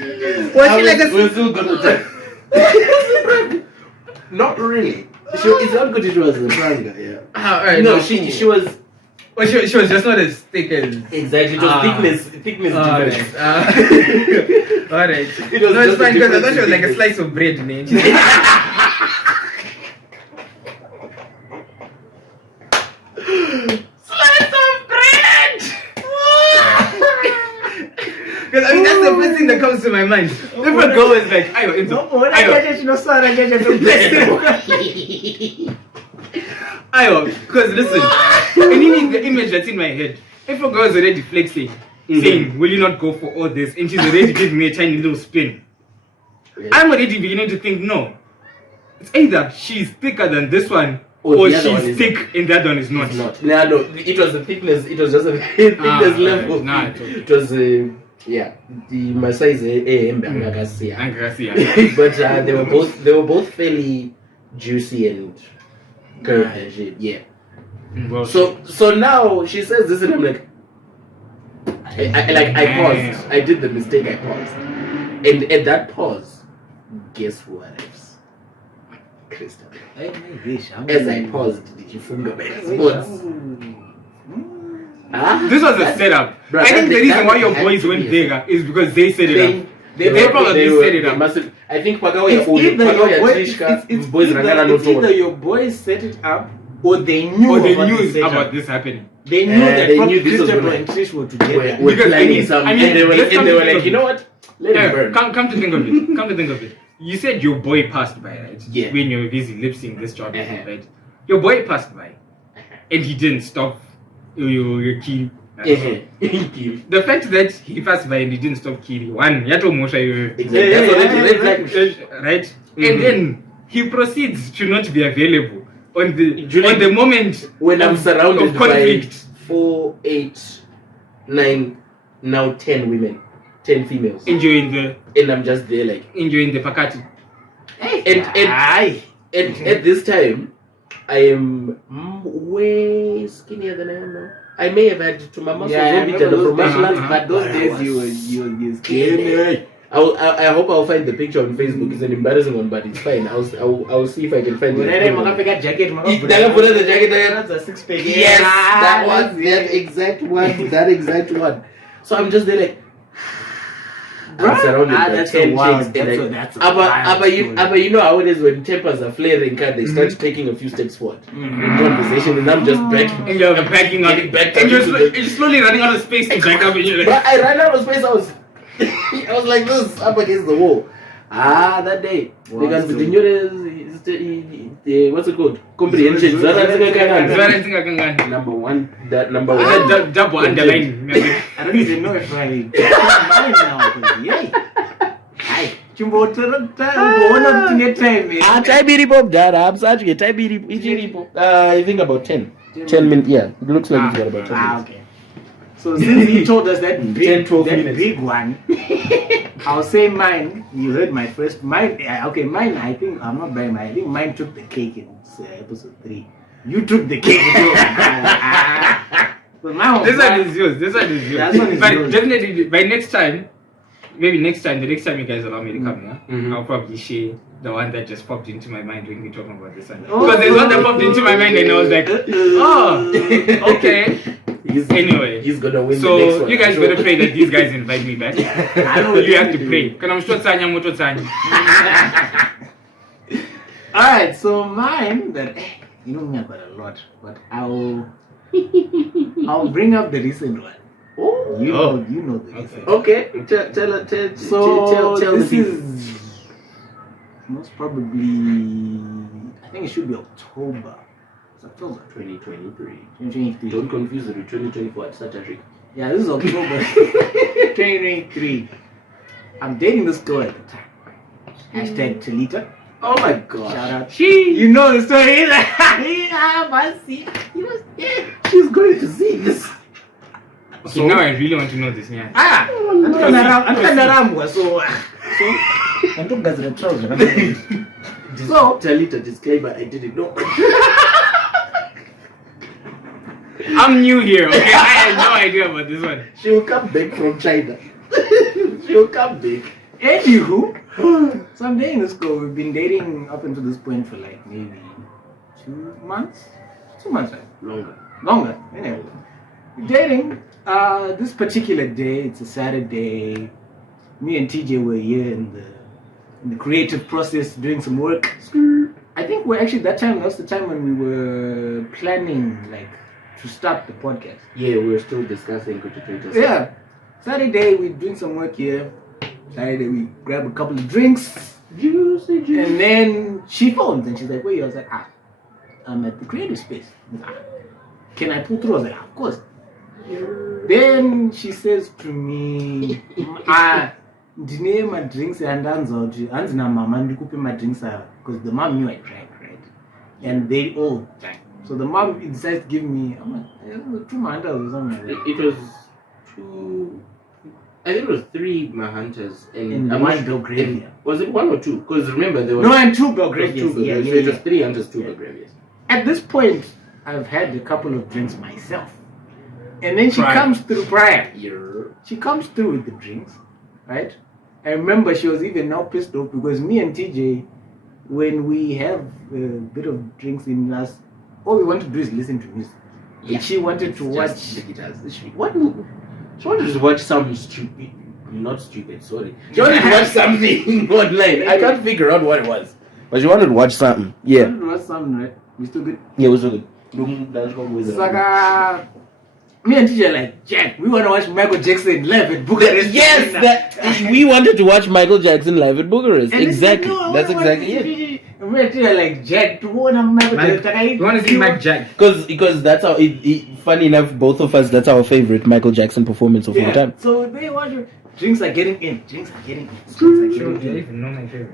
We're still gonna try. Not really. It's not good. She was a prank, yeah. Alright, No, she was well, she was just not as thick as. exactly. It was thickness Alright. difference. Alright. It was No, it's just a fine because I thought difference she was in like a thickness. slice of bread, man. Slice of bread. Because I mean that's the first thing that comes to my mind. If a girl is like, ayo, into, ayo, because listen, and the image that's in my head. If a girl is already flexing, saying, will you not go for all this? And she's already giving me a tiny little spin. Yeah. I'm already beginning to think, no. It's either she's thicker than this one, Or or the other one she's is thick and that one is not. It's not. No, it was the thickness. It was just a thickness level. Right. Nah, it's okay. It was yeah. My size but they were both fairly juicy and curved and shit. Yeah. Well, So now she says this and I'm like, I paused. I did the mistake. I paused, and at that pause, guess what else? Crystal. As I paused, did you funga my response? this was a setup. Bruh, I think the reason why your had boys to went be a there is because they set it up. They probably set it up. I think It's either your boys set it up or they knew, Or they about knew the setup. about this happening. They knew that they probably knew this was Christopher gonna- and Trish were together. We're Because, planning something, I mean, and they were let's come to like, think you know what? Let it burn. Come to think of it. Come to think of it. You said your boy passed by, right? Yeah. When you were busy lip syncing this job, Uh-huh. right? Your boy passed by, and he didn't stop your kill. The fact that he passed by and he didn't stop killing one, yato mosha you, Exactly. That's what it is. right? Mhm. And then he proceeds to not be available on the During- moment When I'm surrounded of conflict. by 4, 8, 9, now 10 women, 10 females, Enjoying the and I'm just there like. pakati. And at this time, I am way skinnier than I am now. I may have had to my muscles from martial arts, but those days you skinny. I hope I'll find the picture on Facebook. It's an embarrassing one, but it's fine. I'll see if I can find it. Jacket. That's a 6-pack. Yes, that exact one. So I'm just there like. I'm surrounded by 10 chicks. But you know how it is when tempers are flaring, they start taking a few steps forward in conversation, and I'm just backing. And you're backing up. And you're slowly running out of space to back up. And you're like, but I ran out of space. I was like this, up against the wall. That day. Because the what's it called? Comprehension. Number one. Double underline. I don't even know if I mine now. I think about 10. 10 minutes. Yeah, it looks like it's got about 10 minutes. Okay. So since he told us that 12 minutes. big one, I'll say mine. You heard my first mine. Okay, mine. I think I'm not buying mine. I think mine took the cake in episode 3. You took the cake. But this one is yours. This one is yours. That one is but yours. definitely, by next time, maybe the next time you guys allow me to come, I'll probably share the one that just popped into my mind when we talking about this one. Because there's one that popped into my mind and I was like, oh, okay. Anyway, he's gonna win so the next one. you guys better pray that these guys invite me back. I know you have to pray. Because I'm sure Tsanya Moto Tsanya. Alright, so mine that you know me I've got a lot, but I'll bring up the recent one. You know the recent one. Okay, tell this is most probably I think it should be October. It's October 2023. Don't confuse it with 2024 at South Africa. Yeah, this is October 2023. I'm dating this girl at the time. Hashtag Talita. Oh my god. Shout out. You know the story. He was dead. She's going to see this. Okay, now I really want to know this. Yeah. So, Talita, disclaimer, I didn't know. I'm new here, okay? I had no idea about this one. She will come back from China. She will come back. Anywho, so I'm dating this girl. We've been dating up until this point for like maybe 2 months. 2 months, right? Longer. Anyway, we're dating. This particular day, it's a Saturday. Me and TJ were here in the creative process doing some work. I think we're actually that was the time when we were planning like to start the podcast. Yeah, we were still discussing concentrating. Yeah. Saturday we're doing some work here. Saturday we grab a couple of drinks. Juicy. And then she phones and she's like, wait, I was like, I'm at the creative space. Can I pull through? I was like, of course. Then she says to me, ndine my drinks and anzina mama ndikupe my drinks because the mom knew I drank, right? And they all drank. So the mom decides to give me 2 Mahantas or something like that. It was 2. I think it was 3 Mahantas and 1 Belgravia. Was it 1 or 2? Because remember there was and 2 Belgravias. Yeah. It was 3 Hunters, 2 Belgravias. At this point, I've had a couple of drinks myself. And then she comes through prior. She comes through with the drinks, right? I remember she was even now pissed off because me and TJ, when we have a bit of drinks in us, all we want to do is listen to music. Yeah. She wanted to watch. She wanted to watch something stupid. Not stupid, sorry. She wanted to watch something online. I can't figure out what it was. But she wanted to watch something. Yeah. She wanted to watch something, right? We still good? Yeah, it was so good. Saka. Me and TJ are like, Jack, we want to watch Michael Jackson live at Bucharest. Yes, we wanted to watch Michael Jackson live at Bucharest. And exactly. That's exactly it. Me and TJ are like, Jack, do you want to Michael Jackson? You want to see Mike Jack? Because that's how, funny enough, both of us, that's our favorite Michael Jackson performance of all time. So they watch, drinks are getting in. You don't even know my favorite.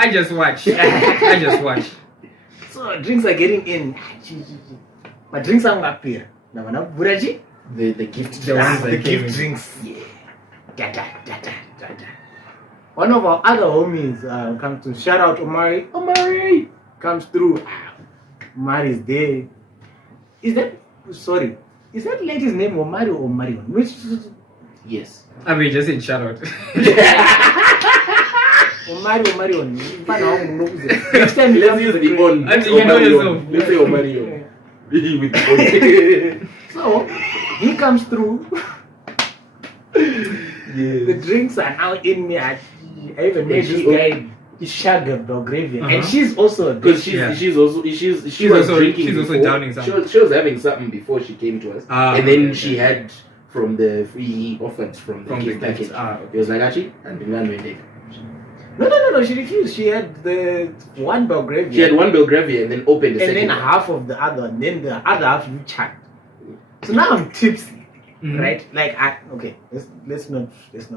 I just watch. So drinks are getting in. But drinks are up here. Navana Buraji? The gift. The ones The that came gift in. drinks. Yeah. Da. One of our other homies comes to shout out Omari. Omari comes through. Omari is there. Is that lady's name Omari or Marion? Which? Yes. I mean, just in shout out. Omari or Marion. Next time Let's use the on. I mean, you know yourself. Let's say Omarion. With the on. So he comes through. Yes. The drinks are now in me. I even made this guy shag a Belgravian, and she's also a Because bitch. she's also drinking. She's also before. downing something. She was having something before she came to us, and then she had from the free offered from the gift package. It was like actually, and the man went in. No. She refused. She had the one Belgravian. She had one Belgravia and then opened the and second then one. half of the other, and then the other half you chucked. So now I'm tipsy, right? Like let's not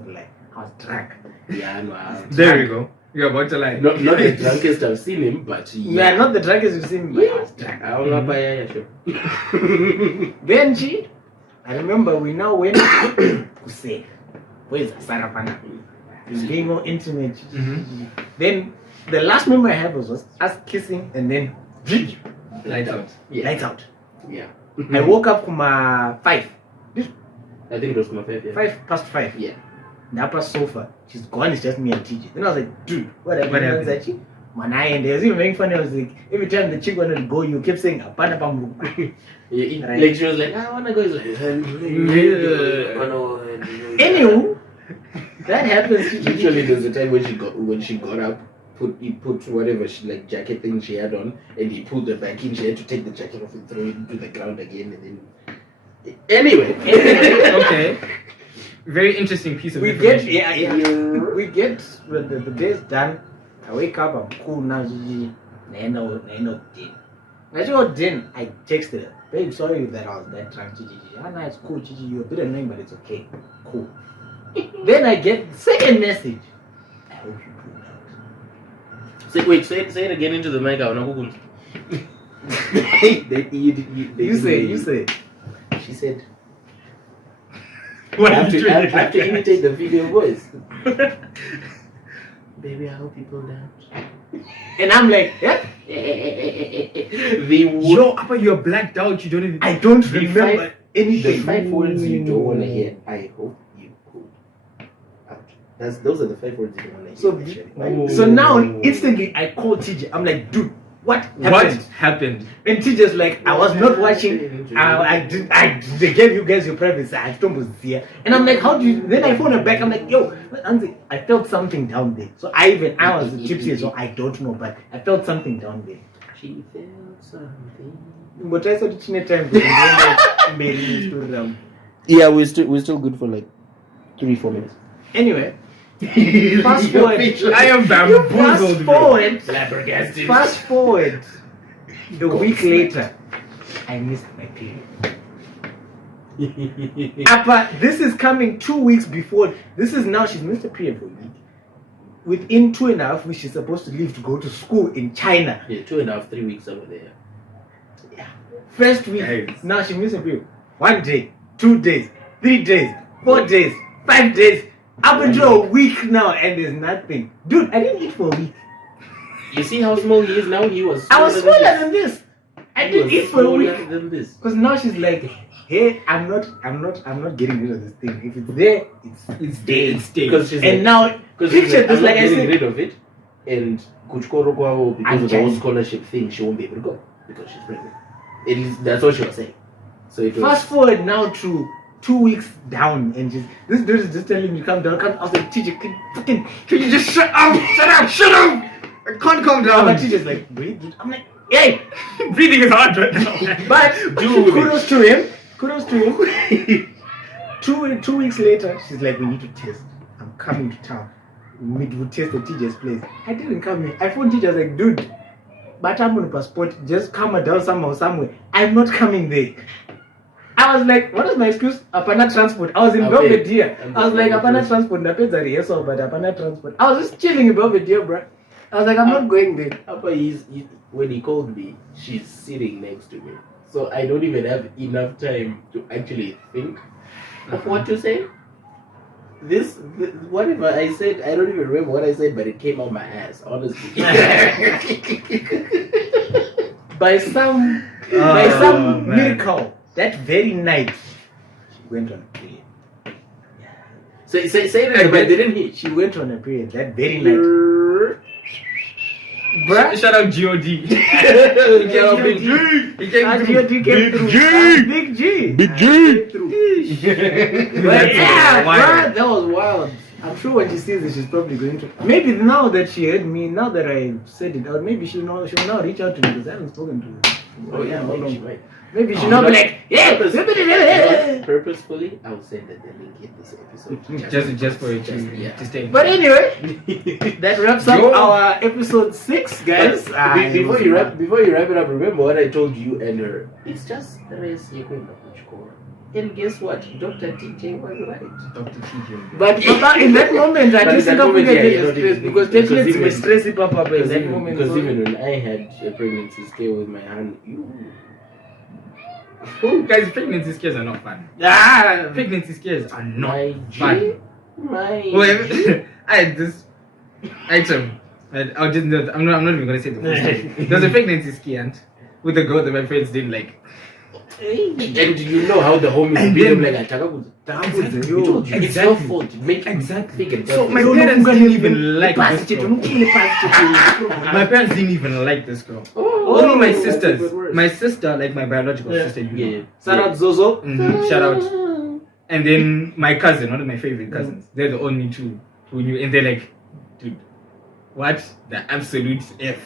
lie. I was drunk. Yeah, no. There you go. You're about to lie. Not the drunkest I've seen him, but Yeah, not the drunkest you've seen, but I was drunk. Sure. Then I remember we now went to say, where's Sarapana? It's being more intimate. Then the last memory I have was us kissing and then Lights out. Yeah. lights out. Yeah. I woke up kuma 5. I think it was my 5. Yeah. 5:05. Yeah. The upper sofa. She's gone, it's just me and TJ. Then I was like, dude, what happened? Man, and they was even making fun. I was like, every time the chick wanted to go, you kept saying, Apana Pambu. Yeah, Right. like she was like, I wanna go. He's like, Anywho, that happens. literally, there's a time when she got up, he put whatever jacket thing she had on, and he pulled her back in. She had to take the jacket off and throw it into the ground again, and then. Anyway. Okay. Very interesting piece of We get, information. we get the day's done. I wake up, I'm cool now. Gigi. Naino din. I told Din, I texted her, babe, sorry that I was that drunk. Gigi. Nah, it's cool, Gigi. You're a bit annoying, but it's okay. Cool. Then I get the second message. I hope you pulled out. Say it again into the mic. You say. She said. What I are you have doing? to imitate the video voice. Baby, I hope you pulled out. And I'm like, yeah? Yo, Appa, you're blacked out. You don't even. I don't The remember anything. The 5 words you don't want to hear. I hope you pulled out. Those are the 5 words you don't want to hear. Oh. So now, instantly, I call TJ. I'm like, dude, what happened? What happened? And TJ's like, I was not watching. They gave you guys your privacy. I was here. And I'm like, how do you? Then I phone her back. I'm like, yo, Anzi, I felt something down there. So I was gypsy, so I don't know, but I felt something down there. She felt something. But I saw the chin time. Yeah, we're still good for like 3-4 minutes. Anyway, fast forward. I am bamboozled. Fast forward. A week later, I missed my period. Appa, this is coming 2 weeks before. This is now, she's missed a period for a week. Within 2.5 weeks, she's supposed to leave to go to school in China. Yeah, 2.5, 3 weeks over there. Yeah. First week, Nice. now she missed a period. 1 day, 2 days, 3 days, 4 days, 5 days. Up until a week now, and there's nothing. Dude, I didn't eat for a week. You see how small he is now? I was smaller than this. I didn't eat for a week. Than this. Because now she's like, hey, I'm not getting rid of this thing. If it's there, it's there. It's staying. Because she's And like, now, picture this, I'm like not I getting said. rid of it, and Kuchkoro Kwao, because of the whole China. scholarship thing, she won't be able to go because she's pregnant. At least that's what she was saying. So it was. Fast forward now to 2 weeks down, and this dude is just telling me, come down. I was like, TJ, can you just shut up? Shut up! I can't calm Now my down. TJ's like, breathe. I'm like, hey! Breathing is hard right now. But Do kudos to him. Kudos to him. 2 weeks later, she's like, we need to test. I'm coming to town. We need to test at TJ's place. I didn't come here. I phoned TJ. I was like, dude, but I'm on a passport. Just come down somehow, somewhere. I'm not coming there. I was like, what is my excuse? Apana transport. I was in Belvedere. I was like, Apana transport. Napeza rehearsal, but Apana transport. I was just chilling in Belvedere, bro. I was like, I'm not going there. Papa when he called me, she's sitting next to me. So I don't even have enough time to actually think of what to say. Whatever I said, I don't even remember what I said, but it came out my ass, honestly. By some man. miracle, that very night, she went on a period. Say that, but didn't he? She went on a period that very night. Bruh. Shout out G.O.D. He came Big G. through. Big G. Big G. Big G. But yeah, wild. bruh, that was wild. I'm sure when she sees it, she's probably going to. Maybe now that she heard me, now that I said it out, maybe she'll now reach out to me because I haven't spoken to her. Oh yeah, hold maybe on. she might. Maybe she'll now be like, yeah. Purposefully, I'll send that the link in this episode. Just for it yeah. to stay. But anyway, that wraps up Yo. our episode 6, guys. Before you wrap it up, remember what I told you and her. It's just the race you're going to score. And guess what? Dr. TJ was right. Dr. TJ. But Papa, in that moment, I But just in think that of moment, get you're not stress even- because because tablets even- may stress it, Papa. But in that moment, Because so- even when I had a pregnancy scare with my hand, Guys, pregnancy scares are not fun. Ah, Pregnancy scares are not my fun. G, my Well, G. I had this item. I'm not even gonna say the full story. There was a pregnancy scare with a girl that my friends didn't like. And you know how the homies And beat them then- like a Takabuza. Exactly. It's your Exactly. fault. Make Exactly. Think and So practice. my parents didn't even like this girl. My My parents didn't even like this girl. Oh, Only my that's sisters. even worse. My sister, like my biological Yeah. sister, you know. Yeah. Shout out Zozo. Shout out. And then my cousin, one of my favorite cousins. They're the only two who knew. And they're like, dude, what the absolute F?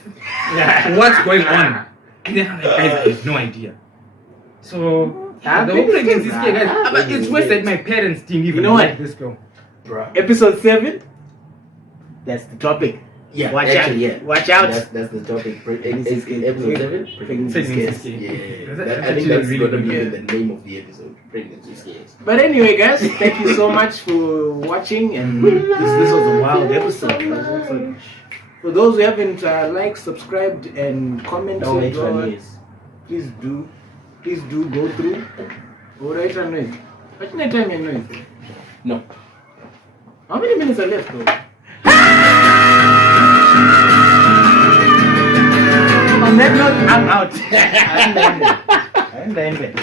What's going on? And then I'm like, guys, I have no idea. So, Ah, the whole big pregnancy things, scare, guys. ah, But it's worse that my parents didn't even You know what? like this girl. Bruh. Episode 7. That's the topic. Yeah, Watch actually, out. yeah. Watch out. That's the topic. Pregnancy scare. Episode 7? Pregnancy scares. Yeah. That's I think actually that's really going to good. be the name of the episode. Pregnancy scares. But anyway, guys, thank you so much for watching. And this was a wild episode. For those who haven't liked, subscribed, and commented, No, which one is? please do go through. Alright, I know. What's the time you know? No. How many minutes are left though? On that note, I'm out. I'm done.